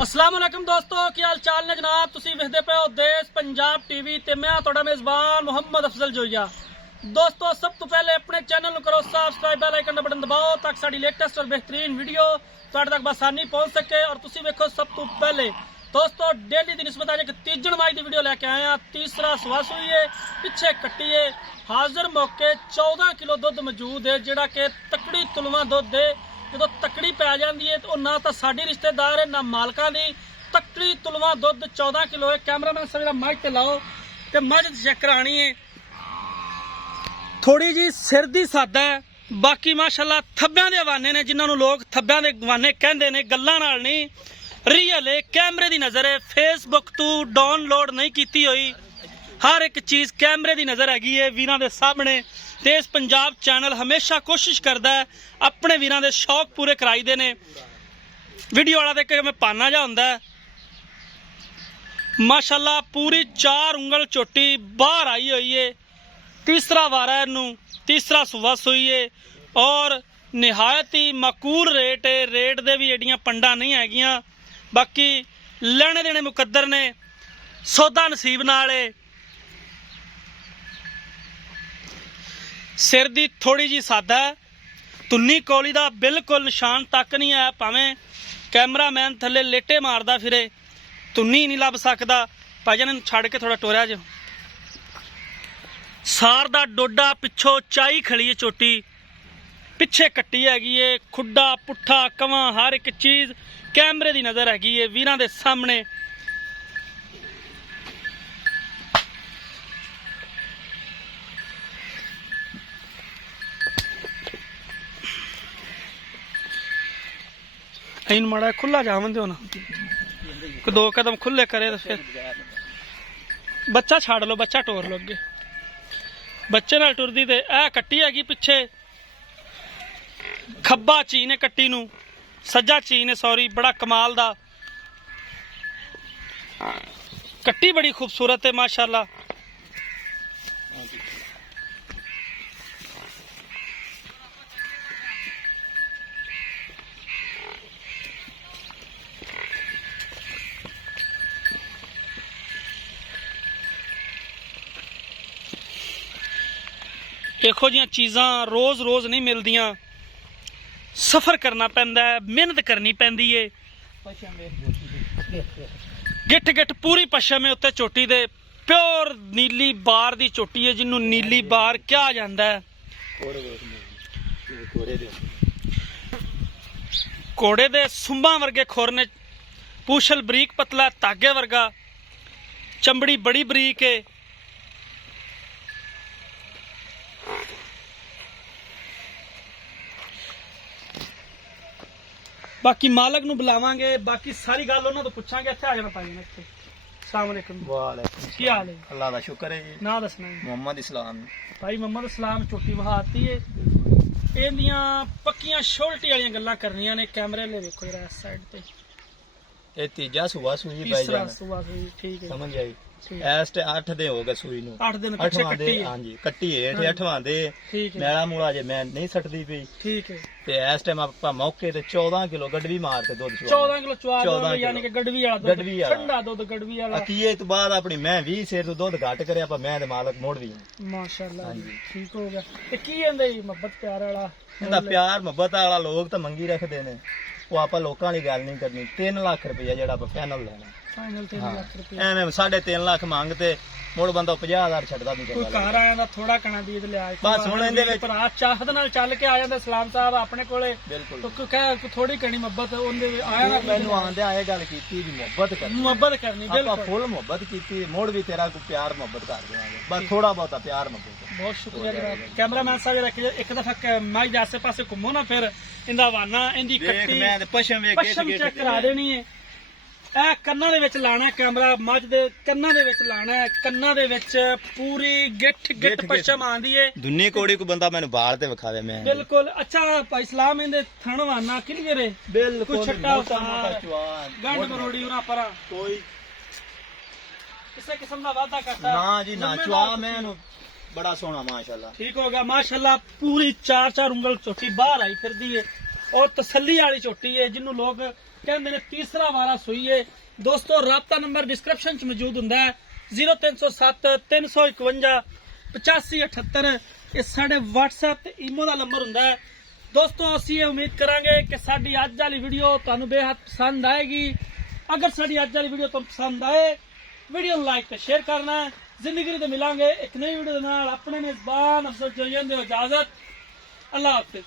अस्सलाम वालेकुम दोस्तों, की हाल चाल ने जनाब। तुसी वेखदे पे हो देश पंजाब टीवी ते मैं तुहाडा मेजबान मुहम्मद अफजल जोइया। दोस्तों सब तो पहले अपने चैनल को करो सब्सक्राइब, बेल आइकन का बटन दबाओ ताकि साडी लेटेस्ट और बेहतरीन वीडियो तुहाडे तक बसानी पहुंच सके। और तुसी वेखो सब तो पहले दोस्तों डेली की निस्बत आज एक तीजन माई की वीडियो लेके आए हैं। तीसरा सुबह सुई है, पिछे कट्टी है, हाजिर मौके 14 किलो दुध मौजूद है, जिहड़ा कि तकड़ी तुलवा दुध है। जो तकड़ी पै जाती है तो ना तो साडी रिश्तेदार है ना मालकां दी। तकड़ी तुलवा दुध 14 किलो है। कैमरामैन सवेरा मझ ते लाओ ते मझ चेक करानी है। थोड़ी जी सिर दी सादा है, बाकी माशाल्लाह थब्बियां दे हवाने ने, जिन्होंने लोग थब्बियां दे हवाने कहंदे ने, गल्लां नाल नहीं। रियल है, कैमरे दी नज़र है, फेसबुक तो डाउनलोड नहीं की हुई। हर एक चीज़ कैमरे दी नज़र हैगी है वीरां दे सामने। देश पंजाब चैनल हमेशा कोशिश करता है अपने वीरां दे शौक पूरे कराई दे ने। वीडियो वाला देख के मैं पाना जा हुंदा है। माशाल्लाह पूरी 4 उंगल चोटी बाहर आई हुई है। तीसरा वारा है इनू, तीसरा सुबह सुई है और निहायत ही मकूल रेट है। रेट दे भी एडियां पंडा नहीं हैगियां, बाकी लेने देने मुकद्दर ने, सौदा नसीब नाल है। सिर दी थोड़ी जी सादा है, तुन्नी कोली दा बिल्कुल निशान तक नहीं है। भावें कैमरामैन थले लेटे मारदा फिरे, तुन्नी नहीं लभ सकदा। भाईजान छड़ के थोड़ा टोरिया जो। सार दा डोडा पिछों चाई खड़ी है चोटी, पिछे कट्टी हैगी है, खुड्डा पुट्ठा कवां हर एक चीज़ कैमरे दी नज़र हैगी है वीरां दे सामने। इन माड़ा खुला जावन दो ना, 2 कदम खुले करे तो फिर बच्चा छाड़ लो, बच्चा टोर लो अगे। बच्चे नाल टुरदी ते ऐ कट्टी हैगी पिछे, खब्बा चीन है कट्टी नू, सज्जा चीन है सॉरी, बड़ा कमाल दा कट्टी, बड़ी खूबसूरत है माशाल्लाह। देखो जी चीज़ां रोज़ रोज़ नहीं मिलदियां, सफ़र करना पैंदा है, मेहनत करनी पैंदी है। गिठ गिठ पूरी पश्चिम है उत्ते चोटी दे, प्योर नीली बार दी चोटी है, जिन्हों नीली बार कहा जाता है। घोड़े दे सुंबा वर्गे खुर ने, पूछल बरीक पतला धागे वर्गा, चमड़ी बड़ी बरीक है। बाकी मालक नू बुलावांगे, बाकी सारी गल उन्हां तो पुछांगे। इत्थे आ जाना पाई ना इत्थे। अस्सलाम वालेकुम। वालेकुम की हाल है? अल्लाह दा शुक्र है जी। ना दसना मोहम्मद इस्लाम भाई मोहम्मद इस्लाम चोटी बहाती है। इहदियां पक्कियां शोल्टी वालियां गल्लां करनियां ने। कैमरे ले देखो जरा इस साइड ते। ये तीजा सुबह सुई तीसरा भाईजान, सुबह सुई, ठीक है समझ आई। ठीक। एस ते 8 दे हो गए सुई नू, 8 दिन पिछे अठवां दे। कट्टी है। हां जी कट्टी है, हाँ। 8वां दे ठीक है मेरा मूला जे मैं नहीं सटदी पई ठीक है। ते इस टाइम आपा मौके ते 14 किलो गडवी मार के दूध 14 किलो चवा 14 यानी कि गडवी वाला गडवी वाला। ठंडा दूध गडवी वाला। अकीए तो बाद अपनी मैं 20 सेर तो दूध घट करे आपा मैं ते मालक मोड़ दी। माशाल्लाह हाँ जी, जी। ठीक हो गया। ते की कहंदे मोहब्बत प्यार वाला इंदा प्यार मोहब्बत वाला लोग तो मंगी रखते ने, वो आपा लोकां वाली गल नहीं करनी। 3 लाख रुपया जेड़ा आपा फाइनल लेना, फाइनल 3 हाँ। लाख रुपए। एवें 3.5 लाख मांगते मुड़ बंदा 50,000 छड्डदा भी कोई घर आया दा थोड़ा कणा दी लिया बस हुण इहदे विच भरा चाहत नाल चल के आ जांदा सलाम साहब अपने कोले। बिल्कुल तो कह थोड़ी कणी मोहब्बत ओंदे आया ना। मैनू आंदे आए गल कीती भी मोहब्बत करनी, मोहब्बत करनी आपा बिल्कुल। फुल मोहब्बत कीती, मुड़ भी तेरा को प्यार मोहब्बत कर देंगे, बस थोड़ा बहुत प्यार मोहब्बत। बहुत शुक्रिया जनाब। कैमरामैन साहब एक दफा माई आसे पासे घूमो ना, फिर इंदा वाना इंदी कट्टी मैं ते पश्चिम वे पश्चिम चेक करा देनी है। ਇਹ ਕੰਨਾਂ ਦੇ ਵਿੱਚ ਲਾਣਾ ਕੈਮਰਾ, ਮੱਝ ਦੇ ਕੰਨਾਂ ਦੇ ਵਿੱਚ ਲਾਣਾ ਹੈ। ਕੰਨਾਂ ਦੇ ਵਿੱਚ ਪੂਰੀ ਗਿੱਠ ਗਿੱਠ ਪਛਮ ਆਂਦੀ ਏ। ਦੁੰਨੀ ਕੋੜੀ ਕੋ ਬੰਦਾ ਮੈਨੂੰ ਬਾਹਰ ਤੇ ਵਿਖਾਵੇ ਮੈਂ ਬਿਲਕੁਲ। ਅੱਛਾ ਭਾਈ ਸਲਾਮ ਇਹਦੇ ਥਣਵਾਨਾ ਕਲੀਅਰ ਏ, ਬਿਲਕੁਲ ਕੋਈ ਛੱਟਾ ਮੋਟਾ ਉਤਾਰ ਚਵਾਨ ਗੰਢ ਮਰੋੜੀ ਉਹਨਾਂ ਪਰਾਂ ਕੋਈ ਕਿਸੇ ਕਿਸਮ ਦਾ ਵਾਅਦਾ ਕਰਤਾ ਨਾ ਜੀ ਨਾ, ਚਵਾ ਮੈਨੂੰ बड़ा सोना माशाल्लाह। ठीक हो गया माशाल्लाह। पूरी 4 उंगल चोटी बाहर आई फिरदी है और तसल्ली वाली चोटी है, जिन्हों लोग ਕਹਿੰਦੇ ਨੇ ਤੀਸਰਾ ਵਾਰਾ ਸੂਈ ਹੈ ਦੋਸਤੋ। ਰਾਬਤਾ ਨੰਬਰ ਡਿਸਕ੍ਰਿਪਸ਼ਨ ਚ ਮੌਜੂਦ ਹੁੰਦਾ ਹੈ 0307 351 8578। ਇਹ ਸਾਡੇ WhatsApp ਤੇ ਈਮੋ ਦਾ ਨੰਬਰ ਹੁੰਦਾ ਹੈ ਦੋਸਤੋ। ਅਸੀਂ ਇਹ ਉਮੀਦ ਕਰਾਂਗੇ ਕਿ ਸਾਡੀ ਅੱਜ ਵਾਲੀ ਵੀਡੀਓ ਤੁਹਾਨੂੰ ਬੇहद ਪਸੰਦ ਆਏਗੀ। ਅਗਰ ਸਾਡੀ ਅੱਜ ਵਾਲੀ ਵੀਡੀਓ ਤੁਹਾਨੂੰ ਪਸੰਦ ਆਏ ਵੀਡੀਓ ਨੂੰ ਲਾਈਕ ਤੇ ਸ਼ੇਅਰ ਕਰਨਾ ਹੈ। ਜ਼ਿੰਦਗੀ ਦੇ ਮਿਲਾਂਗੇ ਇੱਕ ਨਈ ਵੀਡੀਓ ਦੇ ਨਾਲ। ਆਪਣੇ ਮੇਜ਼ਬਾਨ ਅਫਜ਼ਲ ਜੋਈਆਂ ਦੇ ਇਜਾਜ਼ਤ। ਅੱਲਾਹ ਹਾਫਿਜ਼।